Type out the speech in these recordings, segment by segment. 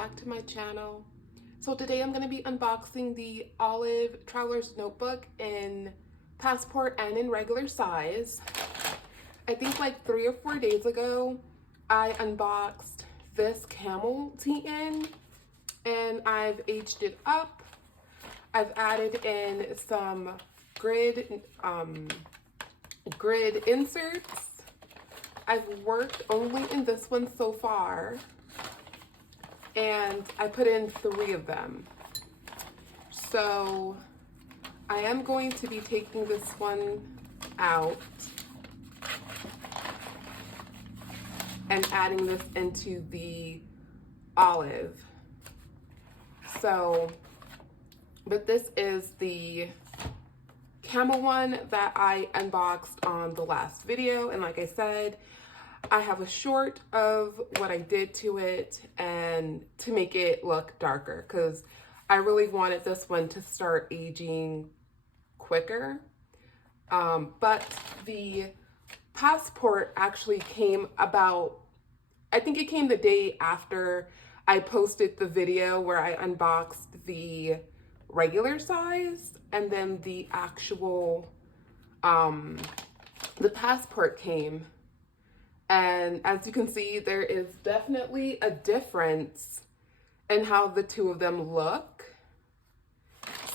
back to my channel. So today I'm going to be unboxing the Olive Traveler's Notebook in passport and in regular size. I think like 3 or 4 days ago I unboxed this camel tin and I've aged it up. I've added in some grid inserts. I've worked only in this one so far, and I put in 3 of them. So I am going to be taking this one out and adding this into the Olive. So, but this is the camel one that I unboxed on the last video, and like I said, I have a short of what I did to it and to make it look darker because I really wanted this one to start aging quicker. But the passport actually came about, I think it came the day after I posted the video where I unboxed the regular size, and then the actual, the passport came. And as you can see, there is definitely a difference in how the two of them look.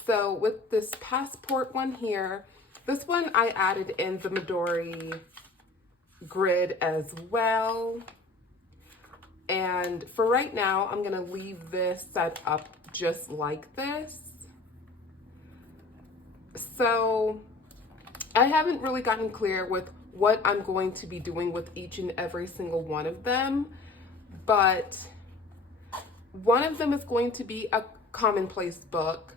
So with this passport one here, this one I added in the Midori grid as well. And for right now, I'm gonna leave this set up just like this. So I haven't really gotten clear with what I'm going to be doing with each and every single one of them, but one of them is going to be a commonplace book,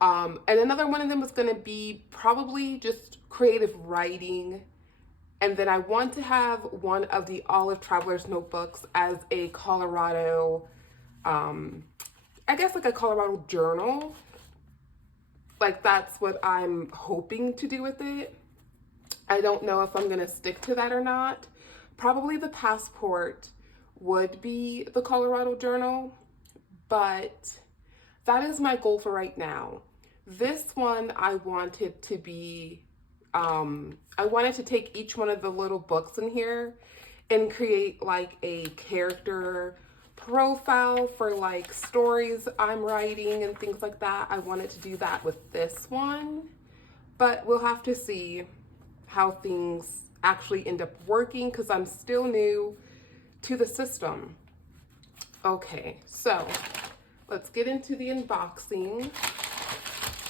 and another one of them is going to be probably just creative writing, and then I want to have one of the Olive Traveler's Notebooks as a Colorado, I guess like a Colorado journal. Like that's what I'm hoping to do with it. I don't know if I'm gonna stick to that or not. Probably the passport would be the Colorado journal, but that is my goal for right now. This one I wanted to be, I wanted to take each one of the little books in here and create like a character profile for like stories I'm writing and things like that. I wanted to do that with this one, but we'll have to see how things actually end up working because I'm still new to the system. Okay, so let's get into the unboxing.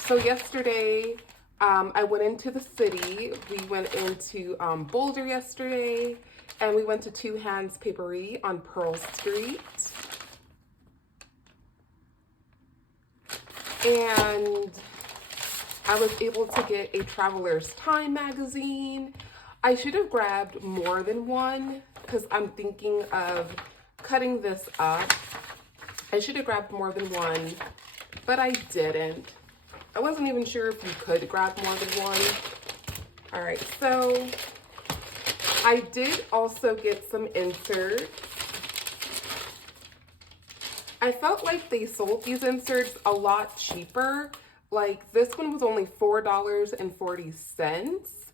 So yesterday, I went into the city. We went into Boulder yesterday, and we went to Two Hands Paperie on Pearl Street. And I was able to get a Traveler's Time magazine. I should have grabbed more than one because I'm thinking of cutting this up. I should have grabbed more than one, but I didn't. I wasn't even sure if you could grab more than one. All right, so I did also get some inserts. I felt like they sold these inserts a lot cheaper. Like this one was only $4.40.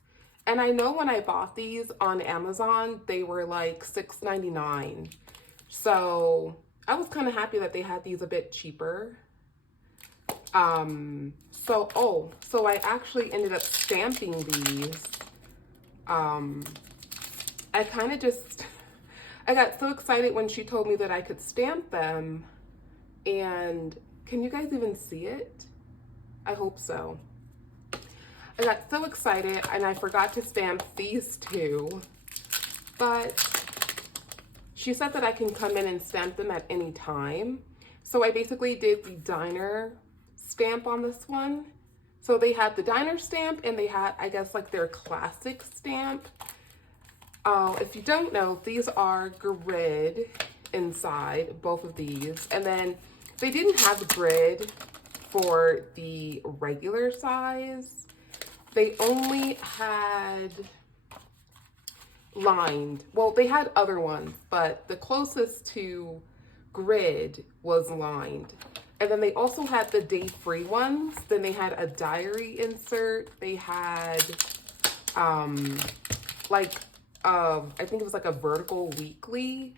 And I know when I bought these on Amazon, they were like $6.99. So I was kind of happy that they had these a bit cheaper. So I actually ended up stamping these. I kind of just, I got so excited when she told me that I could stamp them. And can you guys even see it? I hope so. I got so excited and I forgot to stamp these two, but she said that I can come in and stamp them at any time. So I basically did the diner stamp on this one. So they had the diner stamp and they had, I guess, like their classic stamp. If you don't know, these are grid inside, both of these. And then they didn't have grid for the regular size. They only had lined. Well, they had other ones, but the closest to grid was lined. And then they also had the day free ones. Then they had a diary insert. They had like I think it was like a vertical weekly.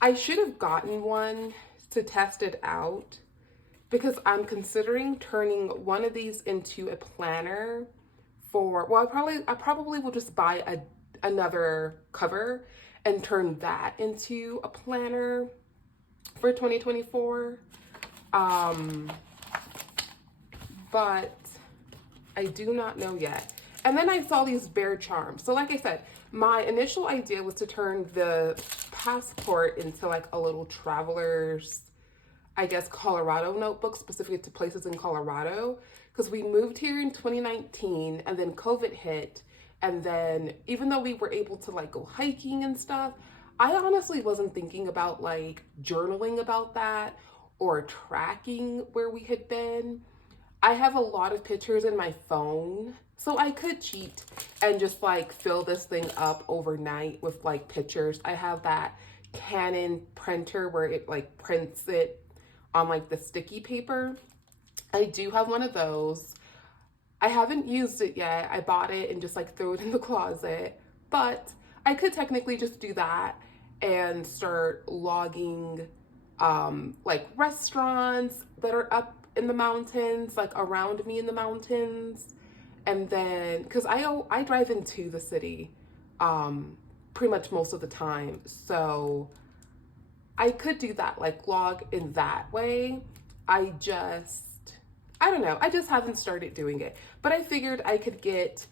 I should have gotten one to test it out because I'm considering turning one of these into a planner for, well, I probably will just buy another cover and turn that into a planner for 2024. But I do not know yet. And then I saw these bear charms. So like I said, my initial idea was to turn the passport into like a little traveler's, I guess, Colorado notebook, specific to places in Colorado. Because we moved here in 2019 and then COVID hit. And then even though we were able to like go hiking and stuff, I honestly wasn't thinking about like journaling about that or tracking where we had been. I have a lot of pictures in my phone, so I could cheat and just like fill this thing up overnight with like pictures. I have that Canon printer where it like prints it on like the sticky paper. I do have one of those. I haven't used it yet. I bought it and just like threw it in the closet, but I could technically just do that and start logging like restaurants that are up in the mountains, like around me in the mountains. And then, because I drive into the city pretty much most of the time. So I could do that, like log in that way. I don't know. I just haven't started doing it. But I figured I could get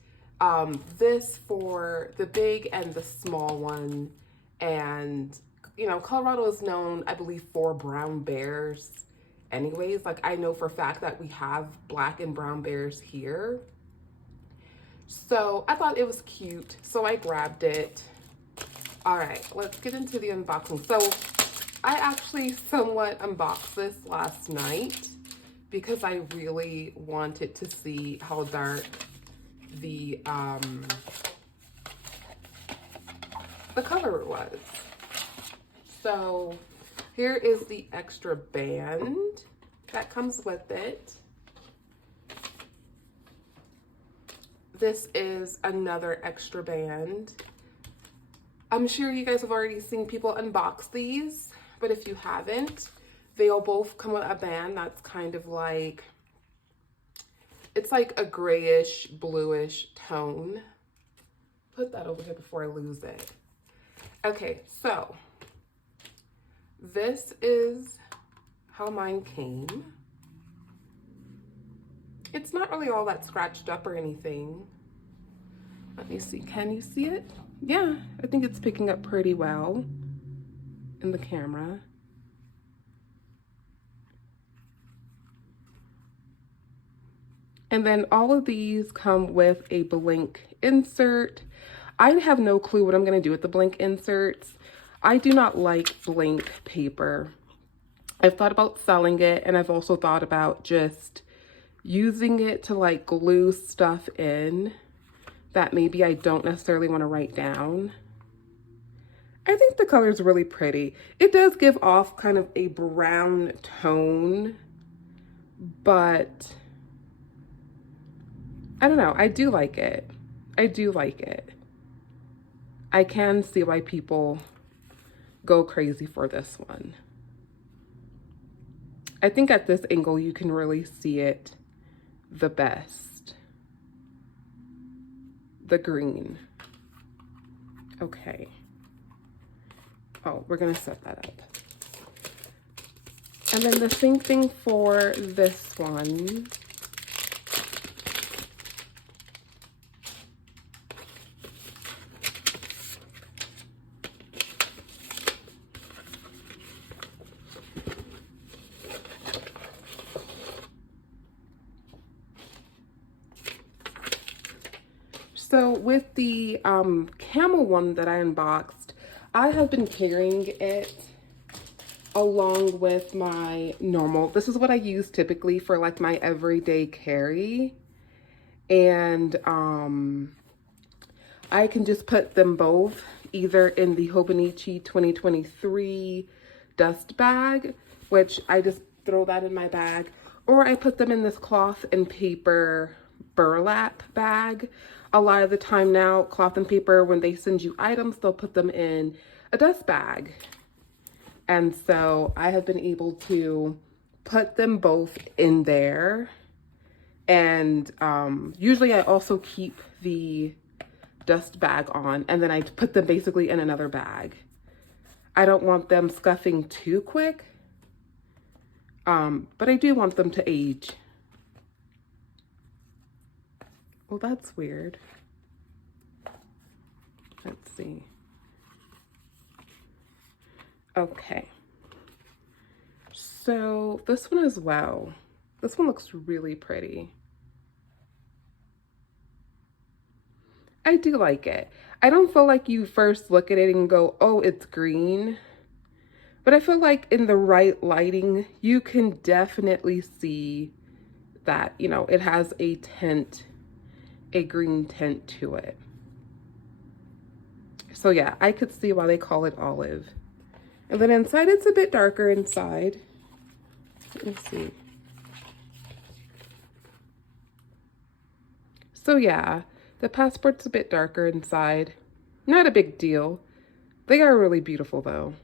this for the big and the small one. And, you know, Colorado is known, I believe, for brown bears. Anyways, like I know for a fact that we have black and brown bears here. So I thought it was cute, so I grabbed it. All right, let's get into the unboxing. So I actually somewhat unboxed this last night because I really wanted to see how dark the cover was. So here is the extra band that comes with it. This is another extra band. I'm sure you guys have already seen people unbox these, but if you haven't, they'll both come with a band that's kind of like, it's like a grayish, bluish tone. Put that over here before I lose it. Okay, so this is how mine came. It's not really all that scratched up or anything. Let me see, can you see it? Yeah, I think it's picking up pretty well in the camera. And then all of these come with a blank insert. I have no clue what I'm gonna do with the blank inserts. I do not like blank paper. I've thought about selling it, and I've also thought about just using it to like glue stuff in that maybe I don't necessarily want to write down. I think the color is really pretty. It does give off kind of a brown tone, but I don't know. I do like it. I do like it. I can see why people go crazy for this one. I think at this angle you can really see it the best. The green. Okay. Oh, we're gonna set that up. And then the same thing for this one. So with the camel one that I unboxed, I have been carrying it along with my normal. This is what I use typically for like my everyday carry. And I can just put them both either in the Hobonichi 2023 dust bag, which I just throw that in my bag, or I put them in this cloth and paper burlap bag. A lot of the time now, cloth and paper, when they send you items, they'll put them in a dust bag. And so I have been able to put them both in there. And usually I also keep the dust bag on, and then I put them basically in another bag. I don't want them scuffing too quick, but I do want them to age. Well, that's weird. Let's see. Okay. So this one as well. This one looks really pretty. I do like it. I don't feel like you first look at it and go, oh, it's green. But I feel like in the right lighting, you can definitely see that, you know, it has a tint, a green tint to it. So yeah, I could see why they call it olive. And then inside, it's a bit darker inside. Let me see. So yeah, the passport's a bit darker inside. Not a big deal. They are really beautiful though.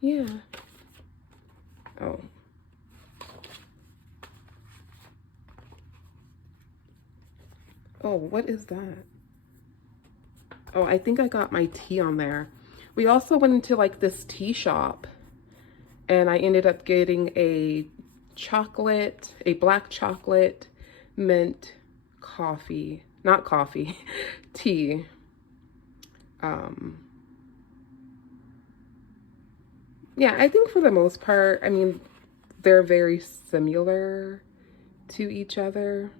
Yeah. Oh. Oh, what is that? Oh, I think I got my tea on there. We also went into like this tea shop, and I ended up getting a chocolate, a black chocolate mint coffee, not coffee, tea. Yeah, I think for the most part, I mean, they're very similar to each other.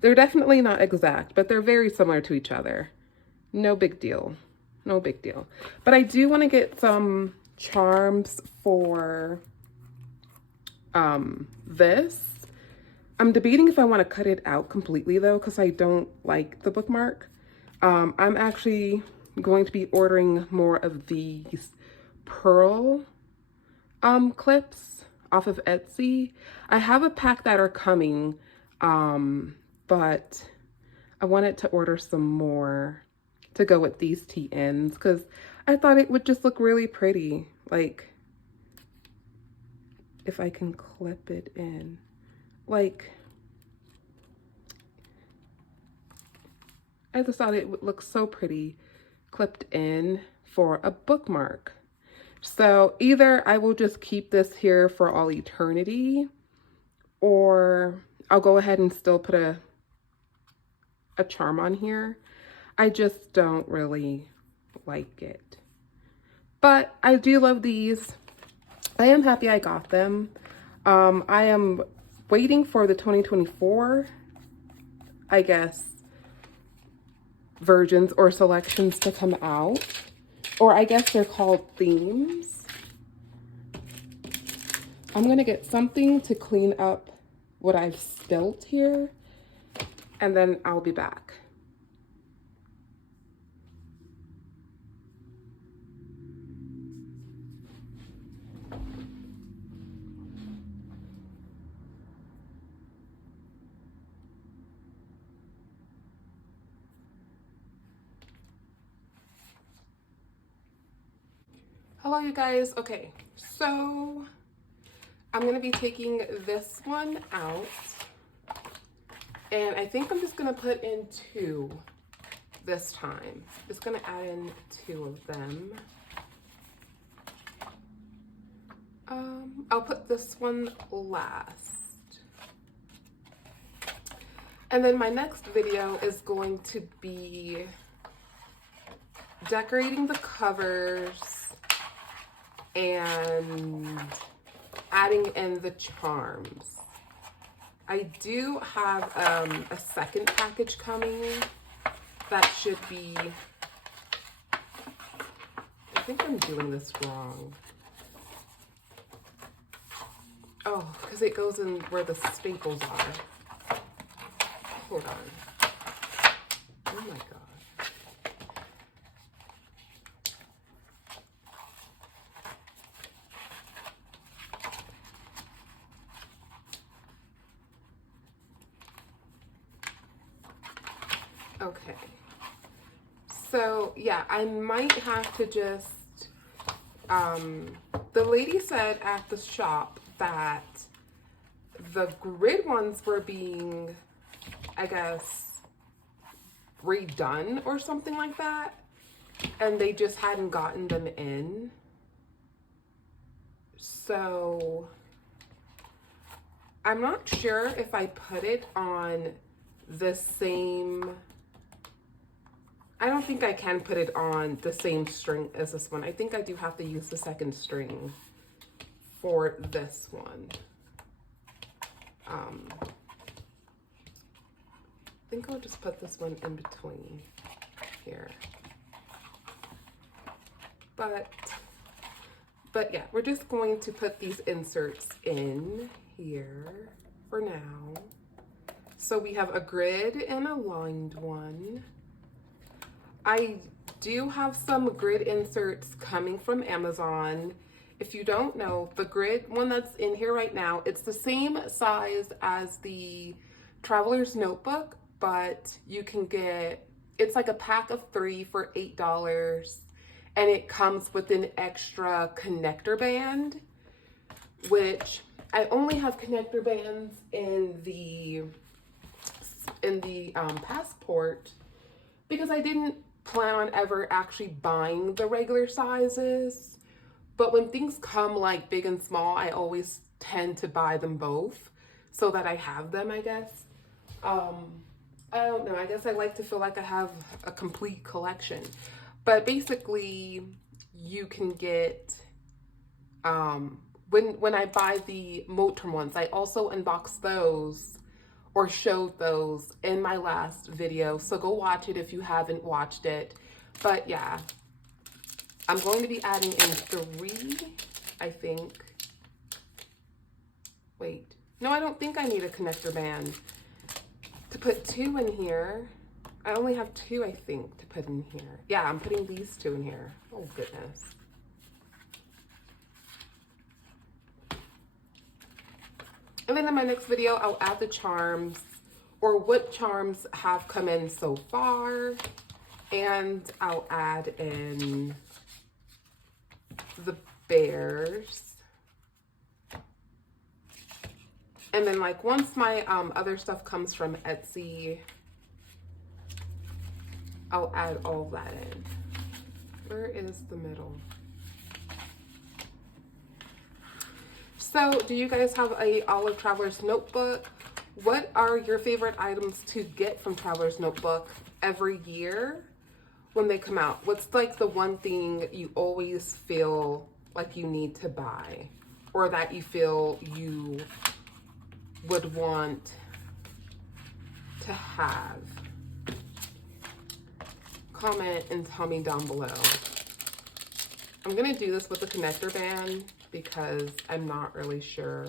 They're definitely not exact, but they're very similar to each other. No big deal. No big deal. But I do want to get some charms for this. I'm debating if I want to cut it out completely though, because I don't like the bookmark. I'm actually going to be ordering more of these pearl clips off of Etsy. I have a pack that are coming, but I wanted to order some more to go with these T-ends because I thought it would just look really pretty. Like, if I can clip it in. Like, I just thought it would look so pretty clipped in for a bookmark. So either I will just keep this here for all eternity, or I'll go ahead and still put a charm on here. I just don't really like it. But I do love these. I am happy I got them. I am waiting for the 2024, I guess, versions or selections to come out. Or I guess they're called themes. I'm gonna get something to clean up what I've spilt here, and then I'll be back. Hello, you guys. Okay, so I'm gonna be taking this one out, and I think I'm just gonna put in 2 this time. Just gonna add in 2 of them. I'll put this one last. And then my next video is going to be decorating the covers and adding in the charms. I do have a second package coming that should be, I think I'm doing this wrong. Oh, because it goes in where the staples are. Hold on. Oh my God. Okay. So yeah, I might have to just, the lady said at the shop that the grid ones were being, I guess, redone or something like that. And they just hadn't gotten them in. So I'm not sure if I put it on the same, I don't think I can put it on the same string as this one. I think I do have to use the second string for this one. I think I'll just put this one in between here. But yeah, we're just going to put these inserts in here for now. So we have a grid and a lined one. I do have some grid inserts coming from Amazon. If you don't know, the grid one that's in here right now, it's the same size as the Traveler's Notebook, but you can get, it's like a pack of 3 for $8, and it comes with an extra connector band, which I only have connector bands in the Passport because I didn't plan on ever actually buying the regular sizes. But when things come like big and small, I always tend to buy them both so that I have them, I guess. I don't know. I guess I like to feel like I have a complete collection. But basically, you can get, when I buy the Moterm ones, I also unbox those or showed those in my last video. So go watch it if you haven't watched it. But yeah, I'm going to be adding in 3, I think. Wait, no, I don't think I need a connector band to put 2 in here. I only have 2, I think, to put in here. Yeah, I'm putting these 2 in here. Oh, goodness. And then in my next video, I'll add the charms or what charms have come in so far. And I'll add in the bears. And then like once my other stuff comes from Etsy, I'll add all that in. Where is the middle? So do you guys have a Olive Traveler's Notebook? What are your favorite items to get from Traveler's Notebook every year when they come out? What's like the one thing you always feel like you need to buy or that you feel you would want to have? Comment and tell me down below. I'm gonna do this with the connector band because I'm not really sure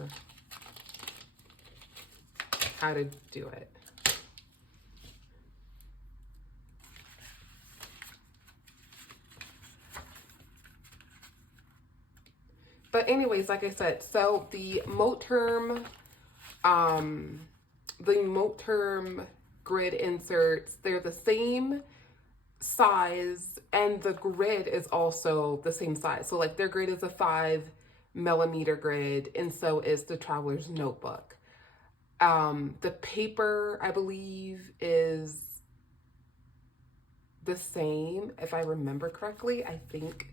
how to do it. But anyways, like I said, so the Moterm grid inserts, they're the same size and the grid is also the same size. So like their grid is a 5mm grid and so is the Traveler's Notebook. The paper, I believe, is the same, if I remember correctly. I think,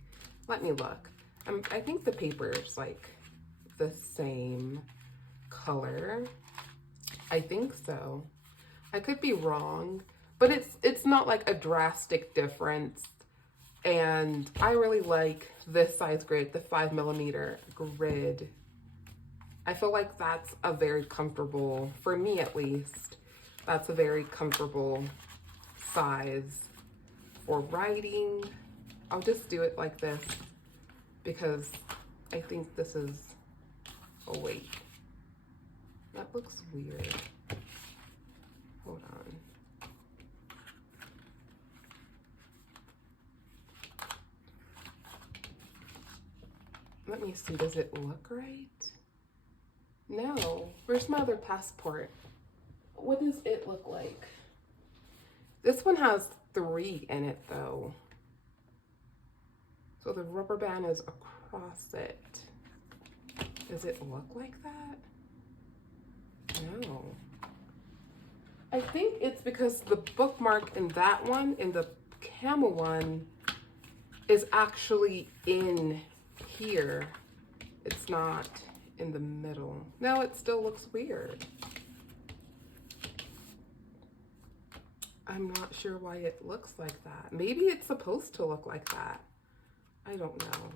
let me look. I think the paper is like the same color. I think so. I could be wrong, but it's not like a drastic difference. And I really like this size grid, the 5mm grid. I feel like that's a very comfortable, for me at least, that's a very comfortable size for writing. I'll just do it like this because I think this is, oh wait, that looks weird. Hold on. Let me see, does it look right? No. Where's my other passport? What does it look like? This one has 3 in it though. So the rubber band is across it. Does it look like that? No. I think it's because the bookmark in that one, in the camel one, is actually in here. It's not in the middle. No, it still looks weird. I'm not sure why it looks like that. Maybe it's supposed to look like that. I don't know.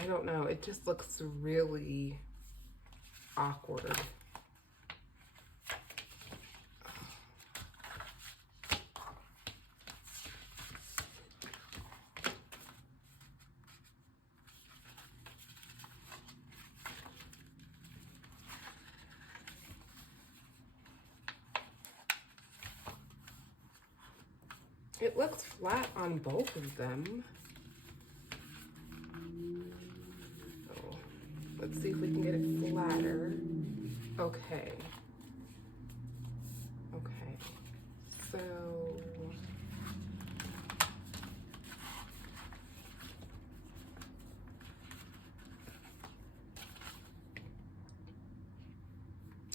I don't know. It just looks really awkward. It looks flat on both of them. So let's see if we can get it flatter. Okay. Okay. So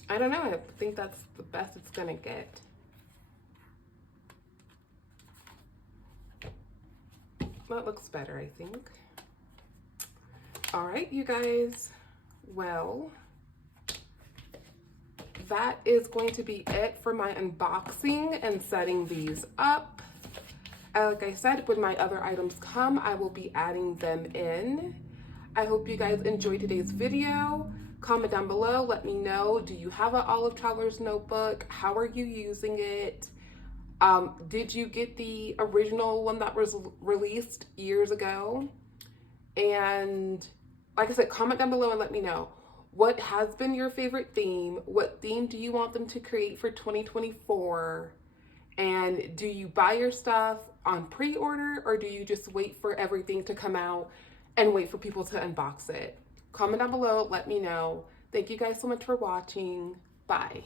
I don't know. I think that's the best it's gonna get. That looks better, I think. All right, you guys. Well, that is going to be it for my unboxing and setting these up. Like I said, when my other items come, I will be adding them in. I hope you guys enjoyed today's video. Comment down below, let me know, do you have an Olive Traveler's Notebook? How are you using it? Did you get the original one that was released years ago? And like I said, comment down below and let me know. What has been your favorite theme? What theme do you want them to create for 2024? And do you buy your stuff on pre-order, or do you just wait for everything to come out and wait for people to unbox it? Comment down below, let me know. Thank you guys so much for watching. Bye.